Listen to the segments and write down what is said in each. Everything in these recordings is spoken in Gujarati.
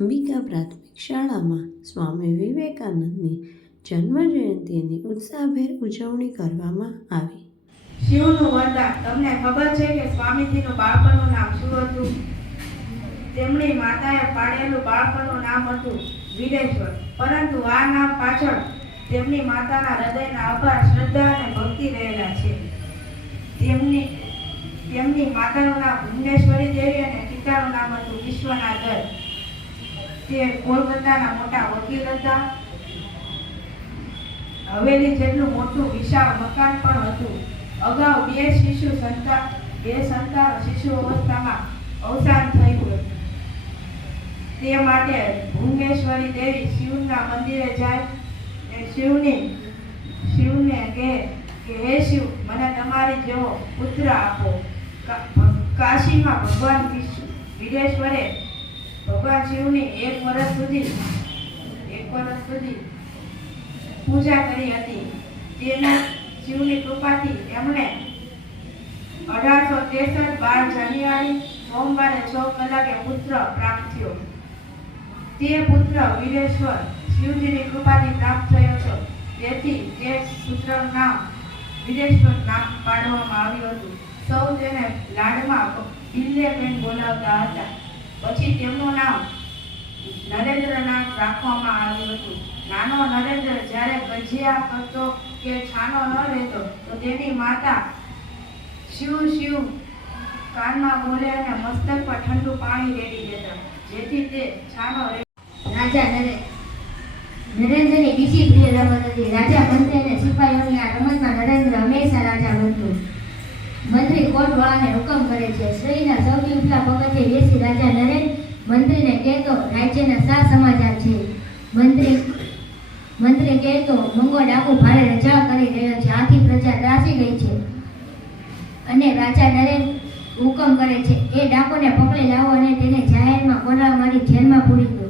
અંબિકા પ્રાથમિક શાળામાં સ્વામી વિવેકાનંદની જન્મજયંતિની ઉત્સાહભેર ઉજવણી કરવામાં આવી. શિવનું વરદાન. તમને ખબર છે કે સ્વામીજીનું બાળપણનું નામ શું હતું? તેમની માતાએ પાડેલું બાળપણનું નામ હતું વિદેશ્વર. પરંતુ આ નામ પાછળ તેમની માતાના હૃદયના અપાર શ્રદ્ધા અને ભક્તિ રહેલા છે. તેમની તેમની માતાનું નામ ભુવનેશ્વરી દેવી અને પિતાનું નામ હતું વિશ્વનાથ તે કોલકાતાના મોટા વકીલ હતા. હવેલી જેટલું મોટું વિશાળ મકાન પણ હતું. અગાઉ બે શિશુ સંતાન બે સંતાન શિશુ અવસ્થામાં અવસાન થયું તે માટે ભુંગેશ્વરી દેવી શિવના મંદિરે જાય. શિવની, શિવને કહે કે, હે શિવ, મને તમારી જેવો પુત્ર આપો. કાશીમાં ભગવાન વિશ- વિદેશ્વરે ભગવાન શિવની એક વર્ષ સુધી, એક વર્ષ સુધી પૂજા કરી હતી. તેના શિવની કૃપાથી એમણે અઢારસો ત્રેસઠ બાર જાન્યુઆરી સોમવારે છ કલાકે પુત્ર પ્રાપ્ત થયો. તે પુત્ર વીરેશ્વર શિવજીની કૃપાથી પ્રાપ્ત થયો હતો. તેથી તે પુત્રનું નામ વીરેશ્વર નામ પાડવામાં આવ્યું હતું. સૌ તેને લાડમાં બિલ્લેબેન બોલાવતા હતા. પછી તેમનું નામ નરેન્દ્ર નામ રાખવામાં આવ્યું હતું. નાનો નરેન્દ્ર જ્યારે ગજિયા કરતો કે છાનો ન રહેતો, તો તેની માતા શિવ શિવ કાનમાં બોલે અને મસ્તક પર ઠંડુ પાણી રેડી દેતા. જેથી તે છાનો રાજા નરેન્દ્ર નરેન્દ્રની બીજી પ્રિય રમત હતી. રાજા મંત્રી અને સિપાહીઓની આ રમતમાં નરેન્દ્ર હંમેશા રાજા બનતો. મંત્રી કોર્ટવાળાને હુકમ કરે છે. શ્રીના સૌથી ઉપલા પગથિયે બેસી રાજા મંત્રીને કહેતો, રાજ્યના સા સમાચાર છે. મંત્રી મંત્રી કહેતો, મંગો ડાકુ ભારે રજા કરી રહ્યો છે. આથી પ્રજા ત્રાસી ગઈ છે. અને રાજા નરેન્દ્ર હુકમ કરે છે, એ ડાકોને પકડી લાવો અને તેને જાહેરમાં કોરા મારી જેલમાં પૂરી દો.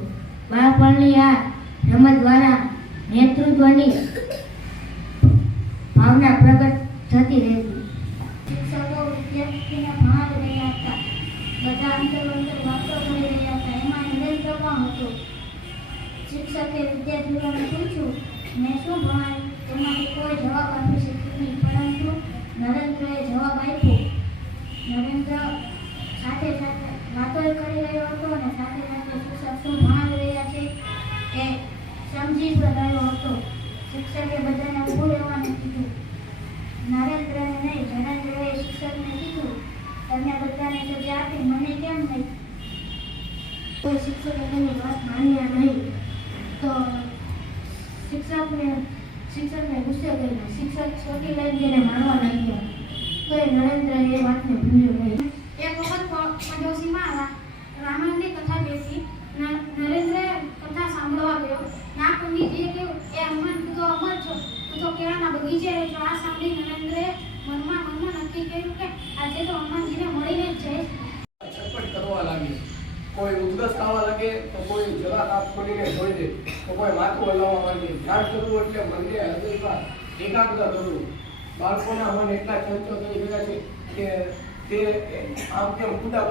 બાળપણની આ રમત દ્વારા નેતૃત્વની ભાવના પ્રગટ થતી રહેતી. શિક્ષકો વિદ્યાર્થીના ભાગ રહ્યા હતા. બધા અંતર અંતર વાતો કરી રહ્યા હતા એમાં નરેન્દ્ર પણ હતો. શિક્ષકે વિદ્યાર્થીઓને પૂછ્યું, મેં શું ભણાવ્યું તેમાંથી કોઈ જવાબ આપી શક્યું નહીં. પરંતુ નરેન્દ્રએ જવાબ આપ્યો. નરેન્દ્ર સાથે સાથે વાતો કરી રહ્યો હતો અને સાથે સાથે શિક્ષક શું ભણાવી રહ્યા છે એ સમજી રહ્યો હતો. શિક્ષકે બધાને ઊભું રહેવાનું કીધું. નરેન્દ્રને નહીં નરેન્દ્રએ શિક્ષકને કીધું તમે બધાને સજા આપી મને કેમ નહીં કોઈ શિક્ષકે તેની વાત માન્યા નહીં. તો શિક્ષકને શિક્ષકને ગુસ્સે કર્યા શિક્ષક છોટી લઈ તેને મારવા લાગ્યા. તો એ નરેન્દ્ર એ વાતને ભૂલ્યો નહીં. એક વખત પ- પડોશીમાં રામાયણની કથા બેસી. નરેન્દ્ર કથા સાંભળવા ગયો. ના પંડિતજીએ કહ્યું એ હનુમાન તું તો અમર છો. તું તો કેળાના બગીચે રહે છો આ સાંભળી નરેન્દ્રએ મનમાં મનમાં નક્કી કર્યું કે આજે તો હનુમાનજીને મળીને જ જઈશ છટપટ કરવા લાગે કોઈ ઉધરસ આવવા લાગે તો કોઈ જરા હાથ ખોલીને જોઈ દે. તો કોઈ માથું હલાવવા માંગે ધ્યાન કરવું એટલે મનને હૃદયમાં એકાગ્ર કરવું બાળકોના મન એટલા ચંચો થઈ ગયા છે કે તે આમ તેમ કુદા